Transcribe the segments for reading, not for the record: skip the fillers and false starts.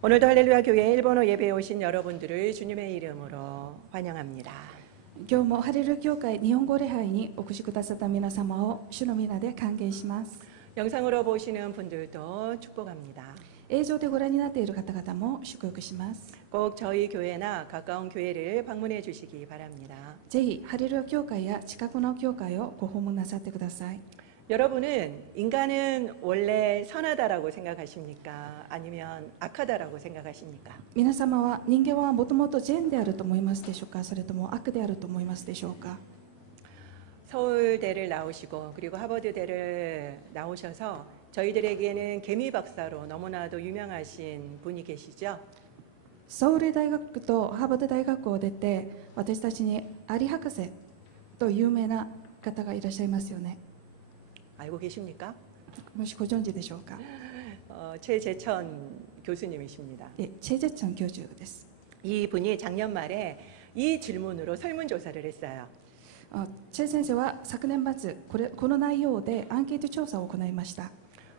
오늘도 할렐루야 교회 일본어 예배에 오신 여러분들을 주님의 이름으로 환영합니다. 今日もハレルヤ教会日本語礼拝にお越しくださった皆様を主の皆で歓迎します。 영상으로 보시는 분들도 축복합니다. 映像でご覧になっている方々も祝福します。 꼭 저희 교회나 가까운 교회를 방문해 주시기 바랍니다. ぜひハレルヤ教会や近くの教会をご訪問なさってください。 여러분은 인간은 원래 선하다라고 생각하십니까? 아니면 악하다라고 생각하십니까? 皆様は人間はもともと善であると思いますでしょうか、それとも悪であると思いますでしょうか。 서울대를 나오시고 그리고 하버드대를 나오셔서 저희들에게는 개미 박사로 너무나도 유명하신 분이 계시죠? ソウル大学とハーバード大学を出て私たちにアリ博士と有名な方がいらっしゃいますよね。 알고 계십니까? もしご存知でしょうか。 최재천 교수님이십니다. チェジェチョン教授です。 이분이 작년 말에 이 질문으로 설문조사를 했어요. チェ先生は昨年末この内容でアンケート調査を行いました。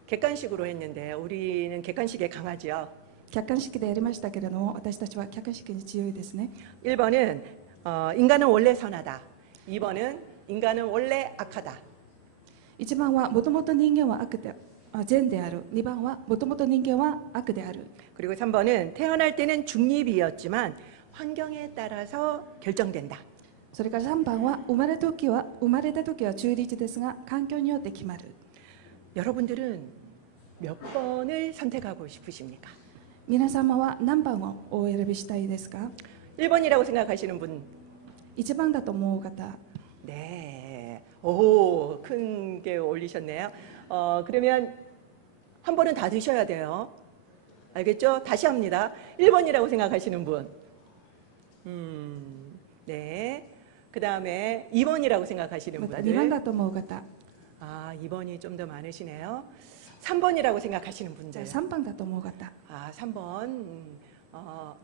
객관식으로 했는데 우리는 객관식에 강하죠. 客観式でやりましたけれども、私たちは客観式に強いですね。 1번은 인간은 원래 선하다. 2번은 인간은 원래 악하다. 1番はもともと人間は善である。2番はもともと人間は悪である。 그리고 3번은 태어날 때는 중립이었지만 환경에 따라서 결정된다. それから3番は生まれた時は中立ですが環境によって決まる。 여러분들은 몇 번을 선택하고 싶으십니까? 皆様は何番をお選びしたいですか？ 1번이라고 생각하시는 분. 1番だと思う方。 네. 오, 큰 게 올리셨네요. 그러면 한 번은 다 드셔야 돼요. 알겠죠? 다시 합니다. 1번이라고 생각하시는 분. 네. 그 다음에 2번이라고 생각하시는 また 분들. 2番だと思う方。 아, 2번이 좀 더 많으시네요. 3번이라고 생각하시는 분들. 3番だと思う方。 아, 3번.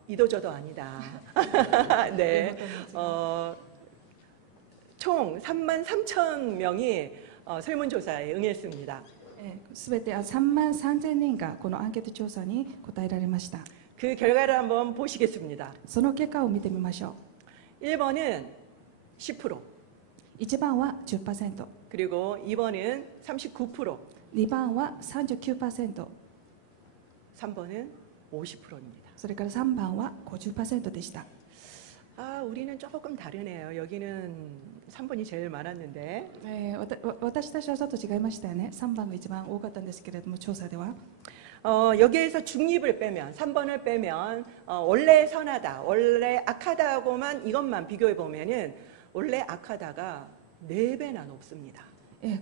이도저도 아니다. 네. 총 33,000명이 설문조사에 응했습니다. すべて3万3000人がこのアンケート調査に答えられました。 그 결과를 한번 보시겠습니다. その結果を見てみましょ 1번은 10%, う。1番は 10%、 그리고 2번은 39%, 2番は 39%、 3번은 50%입니다. それから3番は 50% でした。 아, 우리는 조금 다르네요. 여기는 3번이 제일 많았는데. 私たちはちょっと違いましたよね。3番が一番多かったんですけれども、調査では。 여기에서 중립을 빼면 3번을 빼면 원래 선하다, 원래 악하다고만 이것만 비교해 보면은 원래 악하다가 4배나 높습니다.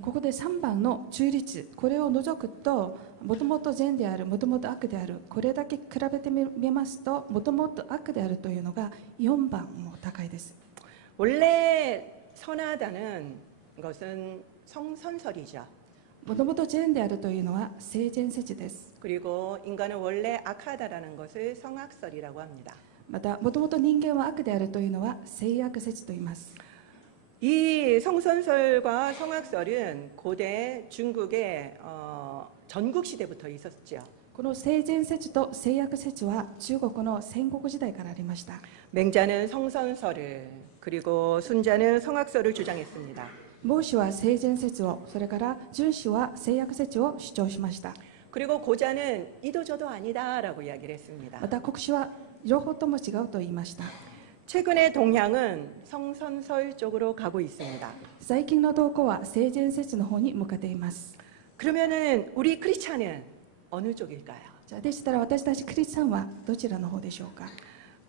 ここで3番の中立、これを除くと、もともと善である、もともと悪である、これだけ比べてみますと、もともと悪であるというのが4番も高いです。 원래 선하다는 것은 성선설이죠. もともと善であるというのは聖善説です。 그리고 인간은 원래 악하다라는 것을 성악설이라고 합니다. また、もともと人間は悪であるというのは聖悪説と言います。 이 성선설과 성악설은 고대 중국의 전국 시대부터 있었죠. この聖善説と聖悪説は中国の戦国時代からありました。 맹자는 성선설을 그리고 순자는 성악설을 주장했습니다. 孟子は聖善説を、それから荀子は聖悪説を主張しました。 그리고 고자는 이도저도 아니다라고 이야기를 했습니다. また国子は両方とも違うと言いました。 최근의 동향은 성선설 쪽으로 가고 있습니다. 最近の動向は聖善説の方に向かっています。 그러면은 우리 크리스찬은 어느 쪽일까요? じゃあでしたら私たちクリスチャンはどちらの方でしょうか？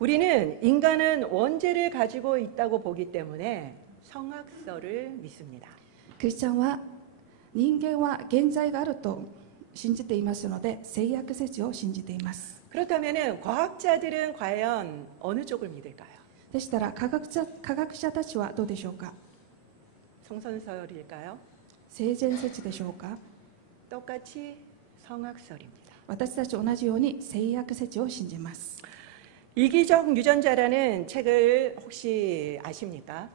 우리는 인간은 원죄를 가지고 있다고 보기 때문에 성악설을 믿습니다. クリスチャンは人間は現在があると信じていますので聖悪説を信じています。 그렇다면은 과학자들은 과연 어느 쪽을 믿을까요? でしたら科学者たちはどうでしょうか？ 성선설일까요? 聖善説でしょうか？ 똑같이 성악설입니다. 私たち同じように聖悪説を信じます。 이기적 유전자라는 책을 혹시 아십니까?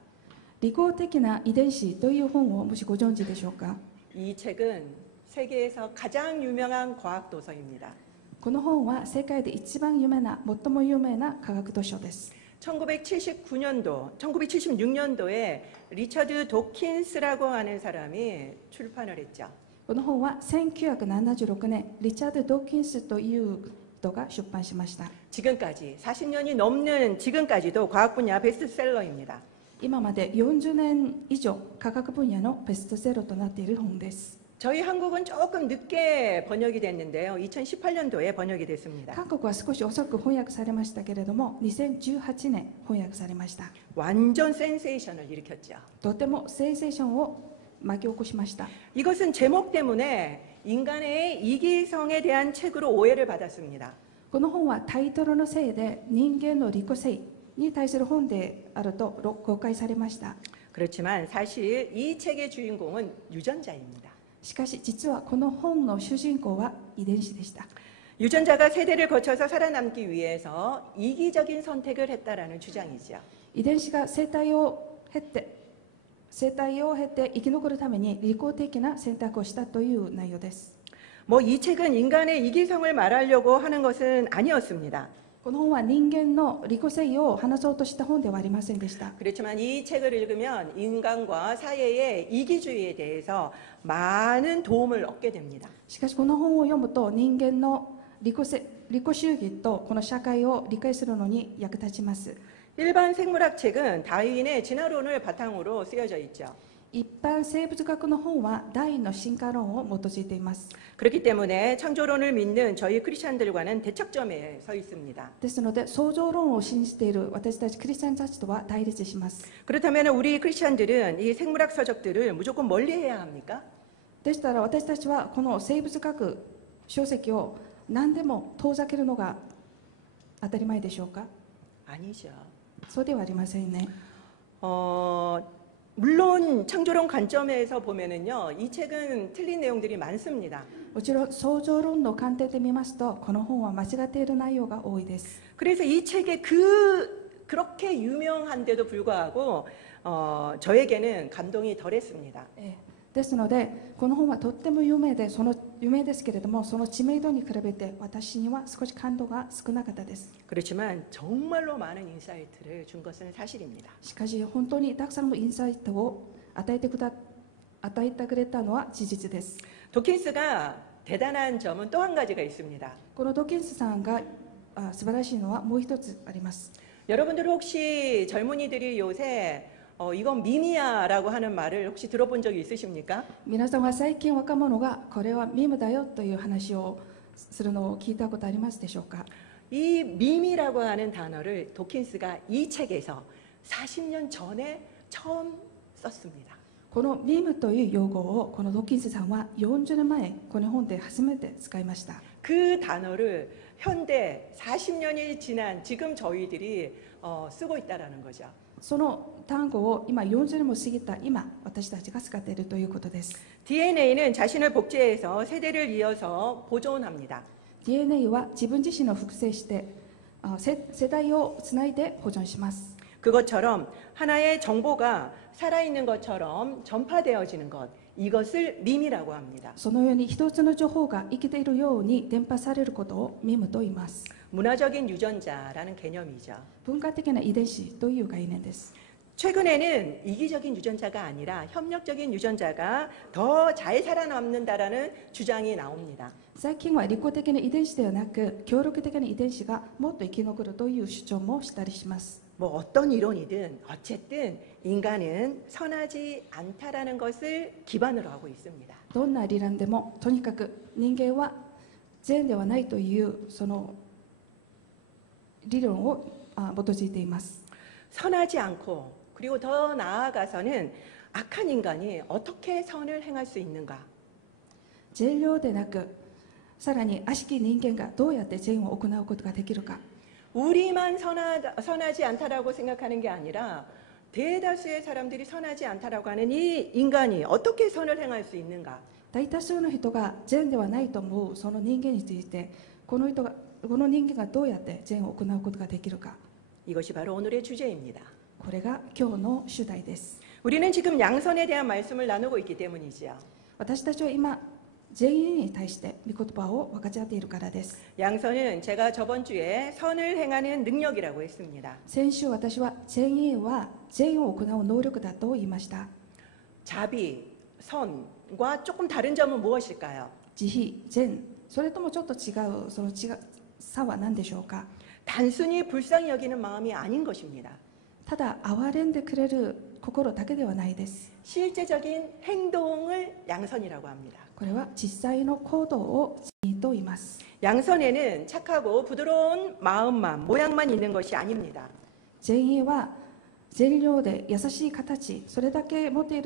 理工的な遺伝子という本をもしご存知でしょうか？ 이 책은 세계에서 가장 유명한 과학 도서입니다. この本は世界で一番有名な、最も有名な科学図書です。 1979년도, 1976년도에 리처드 도킨스라고 하는 사람이 출판을 했죠. この本は1976年、リチャード・ドーキンスという人が出版しました。 지금까지 40년이 넘는 지금까지도 과학 분야 베스트셀러입니다. 今まで40年以上科学分野のベストセラーとなっている本です。 저희 한국은 조금 늦게 번역이 됐는데요. 2018년도에 번역이 됐습니다. 韓国は少し遅く翻訳されましたけれども、2018年翻訳されました。 완전 센세이션을 일으켰죠. とてもセンセーションを巻き起こしました。 이것은 제목 때문에 인간의 이기성에 대한 책으로 오해를 받았습니다. この本はタイトルのせいで人間の利己性に対する本であると誤解されました。 그렇지만 사실 이 책의 주인공은 유전자입니다. しかし実はこの本の主人公は遺伝子でした。 유전자가 세대를 거쳐서 살아남기 위해서 이기적인 선택을 했다라는 주장이죠. 遺伝子が生態を経て生き残るために利己的な選択をしたという内容です。 뭐 이 책은 인간의 이기성을 말하려고 하는 것은 아니었습니다. この本は人間の利己性を話そうとした本ではありませんでした。 그렇지만 이 책을 읽으면 인간과 사회의 이기주의에 대해서 많은 도움을 얻게 됩니다. しかしこの本を読むと人間の利己主義とこの社会を理解するのに役立ちます。 일반 생물학 책은 다윈의 진화론을 바탕으로 쓰여져 있죠. 一般生物学の本はダーウィンの進化論を基づいています。 그렇기 때문에 창조론을 믿는 저희 크리스천들과는 대척점에 서 있습니다. ですので創造論を信じている私たちクリスチャンたちとは対立します。 그렇다면 우리 크리스천들은 이 생물학 서적들을 무조건 멀리해야 합니까? でしたら私たちはこの生物学書籍を何でも遠ざけるのが当たり前でしょうか？ 아니죠. そうではありませんね。 물론 창조론 관점에서 보면은요, 이 책은 틀린 내용들이 많습니다. もちろん創造論の観点で見ますとこの本は間違っている内容が多いです。 그래서 이 책이 그렇게 유명한데도 불구하고 저에게는 감동이 덜했습니다. ですのでこの本はとっても有名ですけれどもその知名度に比べて私には少し感動が少なかったです。 그렇지만 정말로 많은 인사이트를 준 것은 사실입니다. しかし本当にたくさんのインサイトを与えてくれたのは事実です。 도킨스가 대단한 점은 또 한 가지가 있습니다. このドキンスさんが素晴らしいのはもう一つあります。 여러분들 혹시 젊은이들이 요새 이건 밈이야라고 하는 말을 혹시 들어본 적이 있으십니까? 皆さんは最近若者がこれはミムだよという話をするのを聞いたことありますでしょうか？ 이 밈이라고 하는 단어를 도킨스가 이 책에서 40년 전에 처음 썼습니다. このミムという用語をこのドキンスさんは40年前この本で初めて使いました。 그 단어를 현대 40년이 지난 지금 저희들이 쓰고 있다라는 거죠. その単語を今40年も過ぎた今私たちが使っているということです。 DNA는 자신을 복제해서 세대를 이어서 보존합니다. DNA は自分自身を複製して世代をつないで保存します。 그것처럼 하나의 정보가 살아있는 것처럼 전파되어지는 것, 이것을 밈이라고 합니다. そのように一つの情報が生きているように伝播されることをミムと言います。 문화적인 유전자라는 개념이죠. 文化的な遺伝子という概念です。 최근에는 이기적인 유전자가 아니라 협력적인 유전자가 더 잘 살아남는다라는 주장이 나옵니다. 最近は利己的な遺伝子ではなく協力的な遺伝子がもっと生き残るという主張もしたりします。 뭐 어떤 이론이든 어쨌든 인간은 선하지 않다라는 것을 기반으로 하고 있습니다. どんな理論でもとにかく人間は善ではないというその理論を基づいています。 선하지 않고 그리고 더 나아가서는 악한 인간이 어떻게 선을 행할 수 있는가? 善良でなくさらに悪しき人間がどうやって善を行うことができるか。 우리만 선하지 않다라고 생각하는 게 아니라 대다수의 사람들이 선하지 않다라고 하는 이 인간이 어떻게 선을 행할 수 있는가? 大多数の人が善ではないと思うその人間についてこの人間がどうやって善を行うことができるか。 이것이 바로 오늘의 주제입니다. これが今日の主題です。 우리는 지금 양선에 대한 말씀을 나누고 있기 때문이지요. 私たちは今全員に対して御言葉を分かち合っているからです。 양선은 제가 저번 주에 선을 행하는 능력이라고 했습니다. 先週私は全員は善を行う能力だと言いました。 자비, 선과 조금 다른 점은 무엇일까요? 慈悲、善、それともちょっと違う、その違う差は何でしょうか。 단순히 불쌍히 여기는 마음이 아닌 것입니다. ただ憐れんでくれる心だけではないです。 실제적인 행동을 양선이라고 합니다. これは実際の行動を善意と言います。 양선에는 착하고 부드러운 마음만, 모양만 있는 것이 아닙니다. 善意は善良で優しい形、それだけ持ってい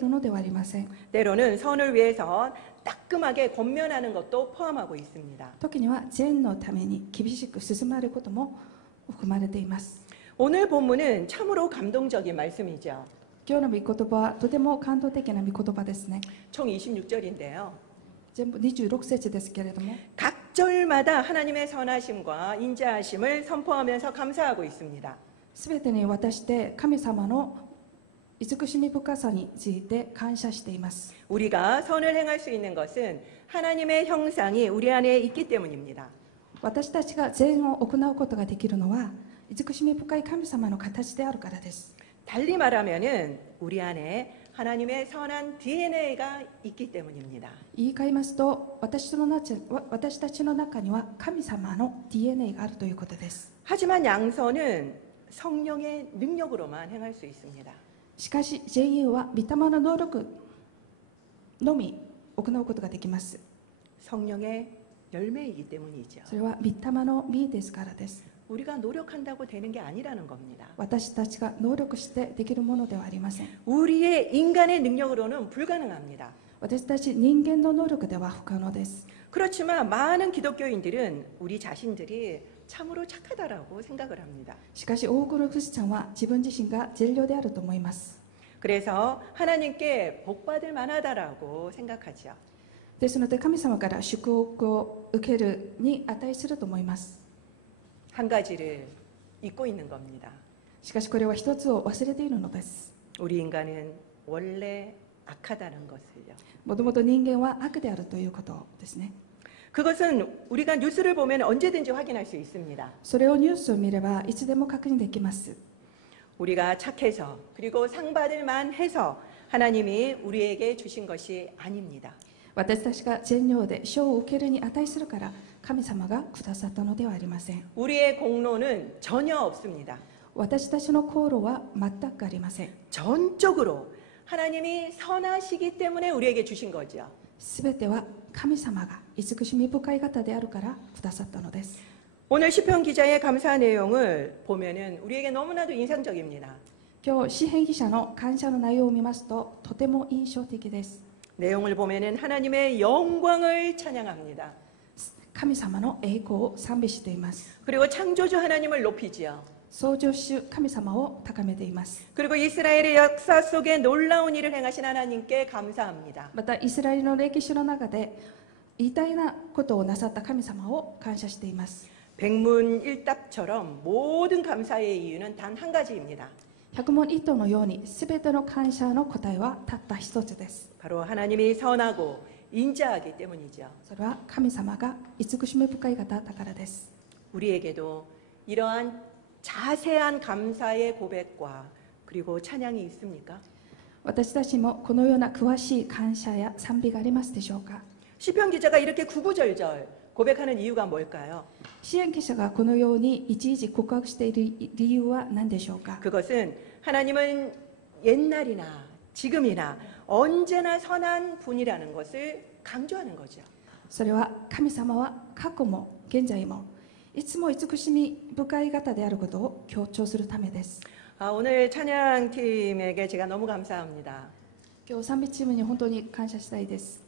るのではありません。 때로는 선을 위해서 따끔하게 권면하는 것도 포함하고 있습니다. 時には善のために厳しく進まれることも含まれています。 오늘 본문은 참으로 감동적인 말씀이죠. 今日の御言葉はとても感動的な御言葉ですね。 총 26절인데요. 全部26節ですけれども、 각 절마다 하나님의 선하심과 인자하심을 선포하면서 감사하고 있습니다. すべてにわたして神様の慈しみ深さについて感謝しています。 우리가 선을 행할 수 있는 것은 하나님의 형상이 우리 안에 있기 때문입니다. 私たちが善を行うことができるのは慈しみ深い神様の形であるからです。 달리 말하면은 우리 안에 하나님의 선한 DNA가 있기 때문입니다. 言い換えますと、私たちの中には神様の DNA があるということです。 하지만 양선은 성령의 능력으로만 행할 수 있습니다. しかし善意は御霊の能力のみ行うことができます。 성령의 열매이기 때문이죠. それは御霊の実ですからです。 우리가 노력한다고 되는 게 아니라는 겁니다. 私たちが能力してできるものではありません。 우리의 인간의 능력으로는 불가능합니다. 私たち人間の能力では不可能です。 그렇지만 많은 기독교인들은 우리 자신들이 참으로 착하다라고 생각을 합니다. しかし多くのクリスチャンは自分自身が善良であると思います。 그래서 하나님께 복받을 만하다라고 생각하죠. ですので神様から祝福を受けるに値すると思います。 한 가지를 잊고 있는 겁니다. しかしこれは一つを忘れているのです。 우리 인간은 원래 악하다는 것을요. もともと人間は悪であるということですね。 그것은 우리가 뉴스를 보면 언제든지 확인할 수 있습니다. それをニュースを見ればいつでも確認できます。 우리가 착해서 그리고 상 받을 만해서 하나님이 우리에게 주신 것이 아닙니다. 私たちが善良で賞を受けるに値するから神様がくださったのではありません。 우리의 공로는 전혀 없습니다. 私たちの功労は全くありません。 전적으로 하나님이 선하시기 때문에 우리에게 주신 거죠. すべては神様が慈しみ深い方であるからくださったのです。 오늘 시편 기자의 감사 내용을 보면은 우리에게 너무나도 인상적입니다. 今日詩編記者の感謝の内容を見ますととても印象的です。 내용을 보면은 하나님의 영광을 찬양합니다. 神様の栄光を賛美しています。 그리고 창조주 하나님을 높이지요. 創造主神様を高めています。 그리고 이스라엘의 역사 속에 놀라운 일을 행하신 하나님께 감사합니다. またイスラエルの歴史の中で偉大なことをなさった神様を感謝しています。 백문일답처럼 모든 감사의 이유는 단 한 가지입니다. 百問一答のようにすべての感謝の答えはたった一つです。 바로 하나님이 선하고 인자하기 때문이죠. それは神様が慈しみ深い方だからです。 우리에게도 이러한 자세한 감사의 고백과 그리고 찬양이 있습니까? 私たちもこのような詳しい感謝や賛美がありますでしょうか。 시편 기자가 이렇게 구구절절 고백하는 이유가 뭘까요? 詩編記者がこのようにいちいち告白している理由は何でしょうか。 그것은 하나님은 옛날이나 지금이나 언제나 선한 분이라는 것을 강조하는 거죠. それは神様は過去も現在もいつも慈しみ深い方であることを強調するためです。 오늘 찬양팀에게 제가 너무 감사합니다. 今日賛美チームに本当に感謝したいです。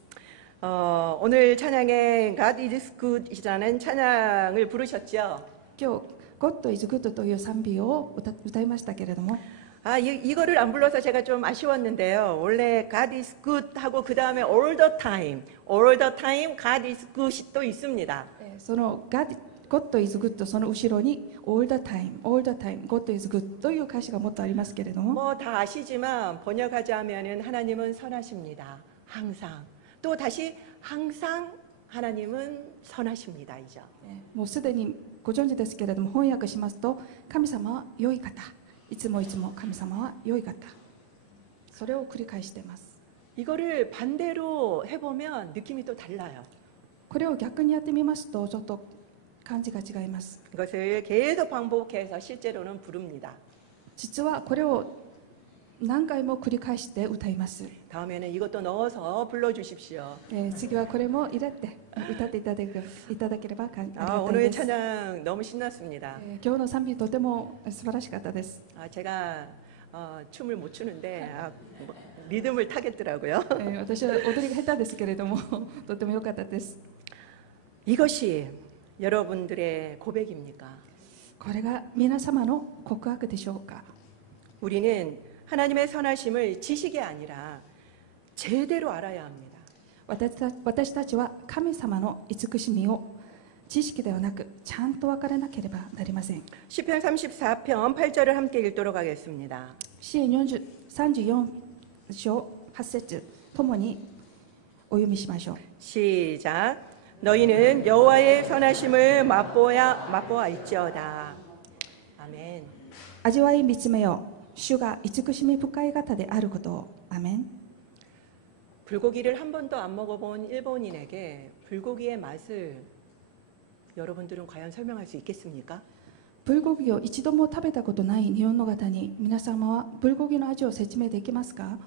오늘 찬양에 God is Good이라는 찬양을 부르셨죠. 今日 God is Good という賛美を歌いましたけれども、 이거를 안 불러서 제가 좀 아쉬웠는데요. 원래 God is good 하고 그 다음에 all the time God is good이 또 있습니다. その God is Good その後ろに all the time God is Good という歌詞がもっとありますけれども、 뭐 다 아시지만 번역하자면은 하나님은 선하십니다. 항상 또 다시 항상 하나님은 선하십니다. 이죠. もうすでにご存知ですけれども、翻訳しますと、神様は良い方、いつもいつも神様は良い方、それを繰り返しています。 이거를 반대로 해보면 느낌이 또 달라요. これを逆にやってみますとちょっと感じが違います。 이것을 계속 반복해서 실제로는 부릅니다. 実はこれを何回も繰り返して歌います。 다음에는 이것도 넣어서 불러주십시오. 次はこれも入れて歌っていただければありがたい 오늘의 です。 찬양 너무 신났습니다. 今日の賛美とても素晴らしかったです。 제가 춤을 못 추는데 리듬을 타겠더라고요. 私は踊りが下手ですけれどもとても良かったです。 이것이 여러분들의 고백입니까? これが皆様の告白でしょうか。 우리는 하나님의 선하심을 지식이 아니라 제대로 알아야 합니다. 私たちは神様の慈しみを知識ではなくちゃんと分からなければなりません。 시편 34편 8절을 함께 읽도록 하겠습니다. 詩篇34章8節ともにお読みしましょう。 시작. 너희는 여호와의 선하심을 맛보아 있지어다. 아멘. 味わい見つめよう。主が慈しみ深い方であることを。アメン。 불고기를 한 번도 안 먹어본 일본인에게 불고기의 맛을 여러분들은 과연 설명할 수 있겠습니까? プルコギを一度も食べたことない日本の方に皆様はプルコギの味を説明できますか？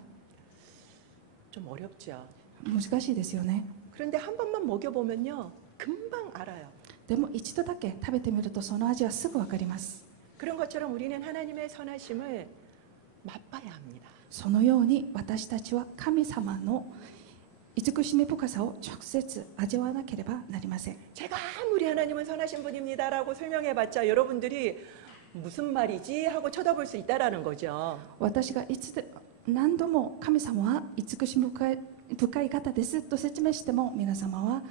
좀 어렵죠. 難しいですよね。 그런데 한 번만 먹여보면요, 금방 알아요. でも一度だけ食べてみるとその味はすぐ分かります。 그런 것처럼 우리는 하나님의 선하심을 맛봐야 합니다. そのように私たちは神様の慈しみ深さを直接味わわなければなりません。 제가 아무리 하나님은 선하신 분입니다라고 설명해봤자 여러분들이 무슨 말이지 하고 쳐다볼 수 있다라는 거죠. 私が何度も神様は慈しみ深い方ですと説明しても皆様は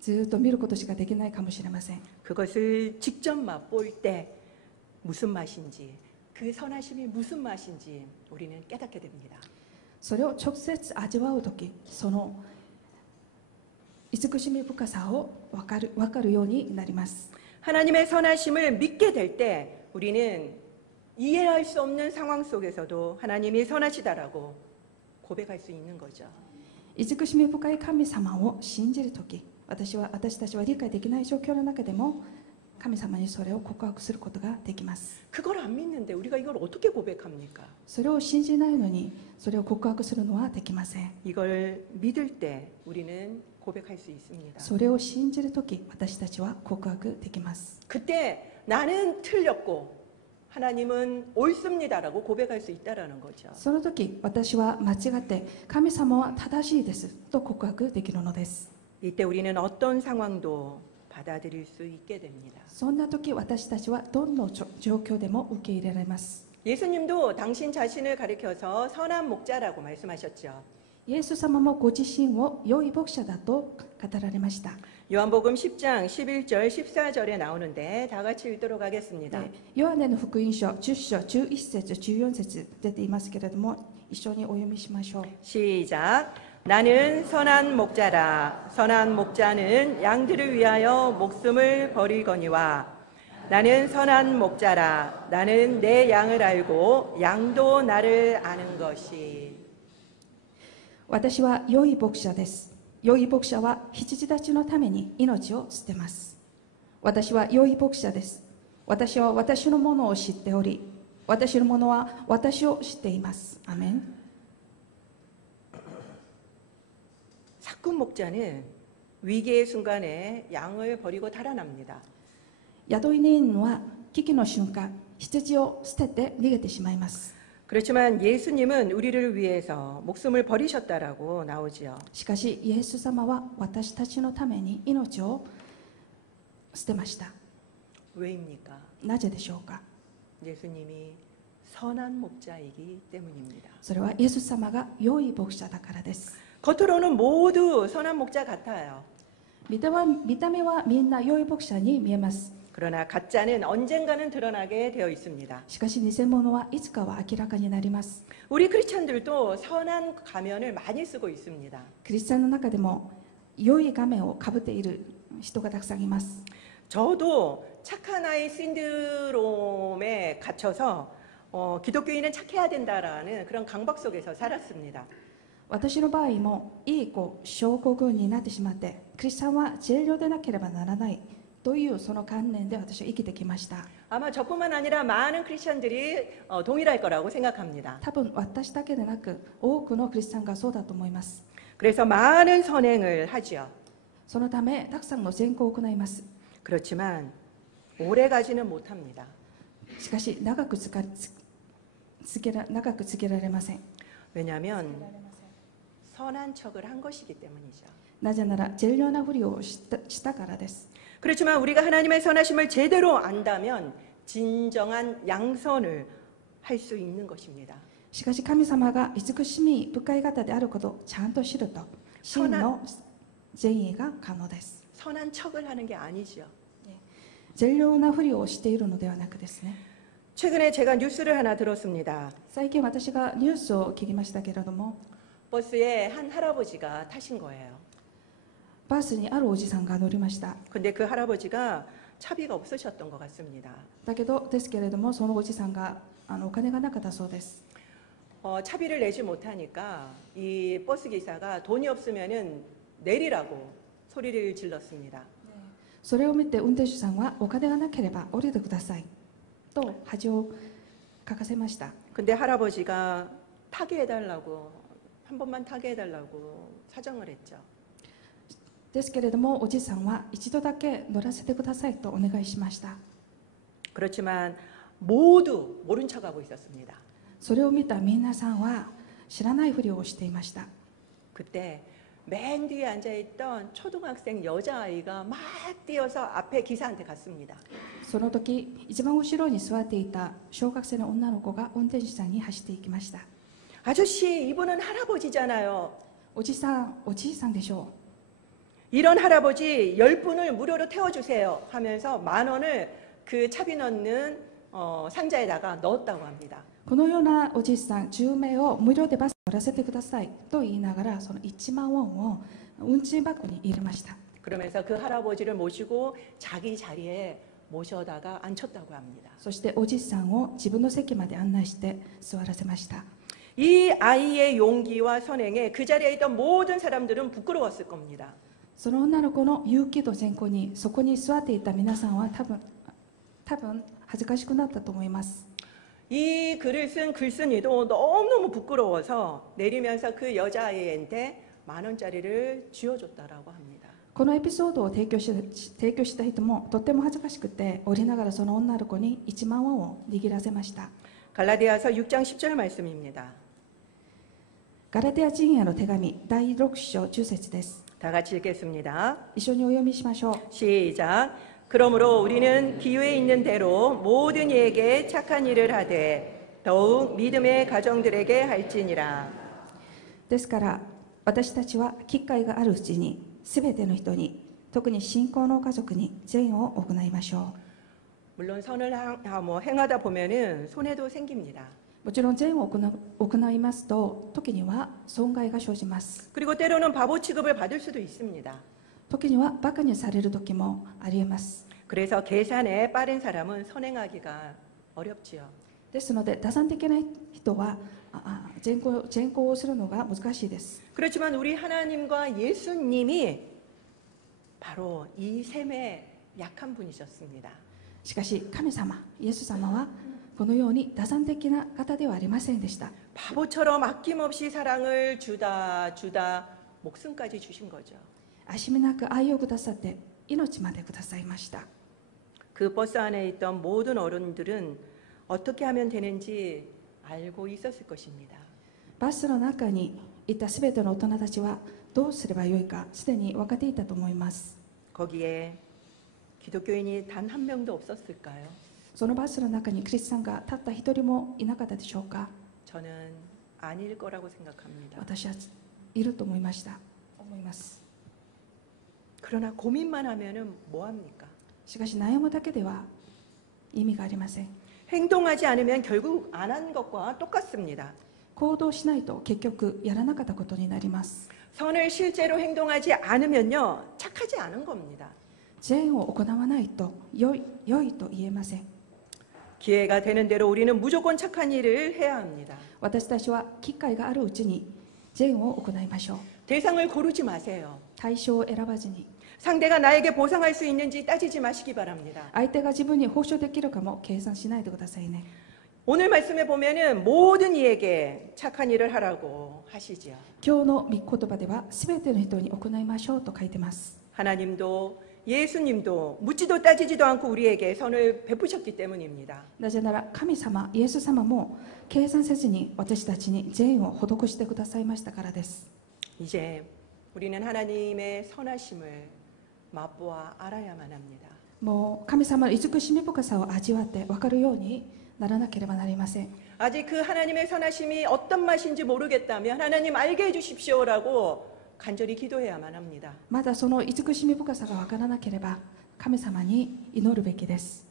ずっと見ることしかできないかもしれません。 그것을 직접 맛볼 때 무슨 맛인지, 그 선하심이 무슨 맛인지 우리는 깨닫게 됩니다. それを直接味わうとき、その慈しみ深さを分かるようになります。 하나님의 선하심을 믿게 될 때 우리는 이해할 수 없는 상황 속에서도 하나님이 선하시다라고 고백할 수 있는 거죠. 慈しみ深い神様を信じるとき、私たちは理解できない状況の中でも神様にそれを告白することができます。 그걸 안 믿는데 우리가 이걸 어떻게 고백합니까? それを信じないのにそれを告白するのはできません。 이걸 믿을 때 우리는 고백할 수 있습니다. それを信じるとき、私たちは告白できます。 그때 나는 틀렸고 하나님은 옳습니다라고 고백할 수 있다라는 거죠. その時、私は間違って神様は正しいですと告白できるのです。 이때 우리는 어떤 상황도 받아들일 수 있게 됩니다. そんな時、私たちはどんな状況でも受け入れられます。 예수님도 당신 자신을 가리켜서 선한 목자라고 말씀하셨죠. イエス様もご自身を良い牧者だと語られました。 요한복음 10장 11절 14절에 나오는데 다 같이 읽도록 하겠습니다. ヨハネの福音書10章11節14節出ていますけれども、一緒にお読みしましょう。 시작. 나는 선한 목자라. 선한 목자는 양들을 위하여 목숨을 버리거니와 나는 선한 목자라. 나는 내 양을 알고 양도 나를 아는 것이. 私は良い牧者です。良い牧者は羊たちのために命を捨てます。私は良い牧者です。私は私のものを知っており、私のものは私を知っています。アメン。 사꾼 목자는 위기의 순간에 양을 버리고 달아납니다. 雇い人は危機の瞬間、羊を捨てて逃げてしまいます。 그렇지만 예수님은 우리를 위해서 목숨을 버리셨다라고 나오지요. しかし、イエス様は私たちのために命を捨てました。 왜입니까? なぜでしょうか。 예수님이 선한 목자이기 때문입니다. それはイエス様が良い牧者だからです。 겉으로는 모두 선한 목자 같아요. 見た目はみんな良い牧者に見えます。 그러나 가짜는 언젠가는 드러나게 되어 있습니다. しかし偽物はいつかは明らかになります。 우리 크리스찬들도 선한 가면을 많이 쓰고 있습니다. クリスチャンの中でも良い仮面をかぶっている人がたくさんいます。 저도 착한 아이 신드롬에 갇혀서 기독교인은 착해야 된다라는 그런 강박 속에서 살았습니다. 私の場合もいい子症候群になってしまって、クリスチャンは善良でなければならないというその観念で私は生きてきました。 아마 저뿐만 아니라 많은 크리스찬들이 동일할 거라고 생각합니다. 多分私だけでなく多くのクリスチャンがそうだと思います。 그래서 많은 선행을 하지요. そのためたくさんの善行を行います。 그렇지만 오래 가지는 못합니다. しかし長く続けられません。 왜냐하면 선한 척을 한 것이기 때문이죠. なぜなら善良なふりをしたからです。 그렇지만 우리가 하나님의 선하심을 제대로 안다면 진정한 양선을 할 수 있는 것입니다. しかし神様が慈しみ深い方であることをちゃんと知ると真の善意が可能です。 선한 척을 하는 게 아니죠. 善良なふりをしているのではなくですね。 최근에 제가 뉴스를 하나 들었습니다. 最近私がニュースを聞きましたけれども、 버스에 한 할아버지가 타신 거예요. バスにあるおじさんが乗りました。 근데 그 할아버지가 차비가 없으셨던 것 같습니다. だけどですけれどもそのおじさんがお金がなかったそうです。 차비를 내지 못하니까 이 버스 기사가 돈이 없으면은 내리라고 소리를 질렀습니다. それを見て運転手さんはお金がなければ降りてくださいと恥をかかせました。 근데 할아버지가 타게 해달라고 한 번만 타게 해달라고 사정을 했죠. ですけれどもおじさんは一度だけ乗らせてくださいとお願いしました。 그렇지만 모두 모른 척하고 있었습니다. それを見た皆さんは知らないふりをしていました。 그때 맨 뒤에 앉아있던 초등학생 여자아이가 막 뛰어서 앞에 기사한테 갔습니다. その時一番後ろに座っていた小学生の女の子が運転手さんに走っていきました。 아저씨, 이분은 할아버지잖아요. おじさん、おじいさんでしょう。 이런 할아버지 10분을 무료로 태워주세요 하면서 10,000원을 그 차비 넣는 상자에다가 넣었다고 합니다. このようなおじいさん10名を無料でバスに乗らせてくださいと言いながらその1万ウォンを運賃箱に入れました。 그러면서 그 할아버지를 모시고 자기 자리에 모셔다가 앉혔다고 합니다. そしておじさんを自分の席まで案内して座らせました。 이 아이의 용기와 선행에 그 자리에 있던 모든 사람들은 부끄러웠을 겁니다. その女の子の勇気と善行にそこに座っていた皆さんは多分恥ずかしくなったと思います。 이 글을 쓴 글쓴이도 너무너무 부끄러워서 내리면서 그 여자아이한테 10,000원짜리를 쥐어줬다라고 합니다. このエピソードを提供した人もとっても恥ずかしくて降りながらその女の子に1万ウォンを握らせました。 갈라디아서 6장 10절 말씀입니다. ガラテヤ人への手紙第6章10節です。 다 같이 읽겠습니다. 一緒にお読みしましょう。 시작. 그러므로 우리는 기회 있는 대로 모든 이에게 착한 일을 하되 더욱 믿음의 가정들에게 할지니라. ですから私たちは機会があるうちにすべての人に特に信仰の家族に善を行いましょ 물론 선을 행하다 보면은 손해도 생깁니다. う。もちろん善を行いますと時には損害が生じます。 그리고 때로는 바보 취급을 받을 수도 있습니다. 時にはバカにされる時もありえます。 그래서 계산에 빠른 사람은 선행하기가 어렵지요. ですので打算的な人は善行をするのが難しいです。 그렇지만 우리 하나님과 예수님이 바로 이 셈의 약한 분이셨습니다. しかし神様イエス様はこのように打算的な方ではありませんでした。 바보처럼 아낌없이 사랑을 주다 목숨까지 주신 거죠. 惜しみなく愛をくださって命までくださいました。 그 버스 안에 있던 모든 어른들은 어떻게 하면 되는지 알고 있었을 것입니다. バスの中にいたすべての大人たちはどうすればよいかすでに分かっていたと思います。 거기에 기독교인이 단 한 명도 없었을까요? そのバスの中にクリスチャンがたった一人もいなかったでしょうか。 저는 아닐 거라고 생각합니다. 私はいると思います。 그러나 고민만 하면은 뭐 합니까? しかし悩むだけでは意味がありません。 행동하지 않으면 결국 안 한 것과 똑같습니다. 行動しないと結局やらなかったことになります。 선을 실제로 행동하지 않으면요, 착하지 않은 겁니다. 善を行わないと良いと言えません。 기회가 되는 대로 우리는 무조건 착한 일을 해야 합니다. 私たちは機会があるうちに善を行いましょう。 대상을 고르지 마세요. 対象を選ばずに、 상대가 나에게 보상할 수 있는지 따지지 마시기 바랍니다. 相手が自分に報酬できるかも計算しないでくださいね。 오늘 말씀에 보면은 모든 이에게 착한 일을 하라고 하시지요. 今日の御言葉では全ての人に行いましょうと書いてます。 하나님도 예수님도 묻지도 따지지도 않고 우리에게 선을 베푸셨기 때문입니다. なぜなら神様、イエス様も計算せずに私たちに善を施してくださいましたからです。 이제 우리는 하나님의 선하심을 맛보아 알아야만 합니다. もう神様の慈しみ深さを味わって分かるようにならなければなりません。 아직 그 하나님의 선하심이 어떤 맛인지 모르겠다면 하나님 알게 해주십시오라고 간절히 기도해야만 합니다. まだその慈しみ深さが分からなければ神様に祈るべきです。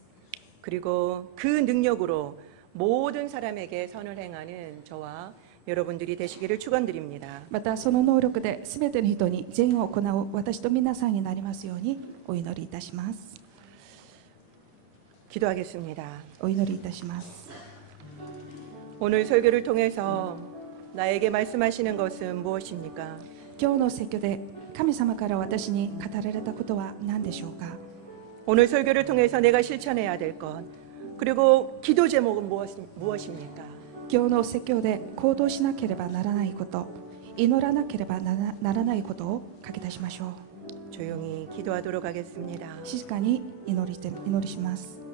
그리고 그 능력으로 모든 사람에게 선을 행하는 저와 여러분들이 되시기를 축원드립니다. またその能力で全ての人に善を行う私と皆さんになりますようにお祈りいたします。 기도하겠습니다. お祈りいたします。 오늘 설교를 통해서 나에게 말씀하시는 것은 무엇입니까? 今日の説教で神様から私に語られたことは何でしょうか。 오늘 설교를 통해서 내가 실천해야 될 것, 그리고 기도 제목은 무엇입니까? 今日の説教で行動しなければならないこと、祈らなければならないことを書き出しましょう。 조용히 기도하도록 하겠습니다. 静かに祈りします。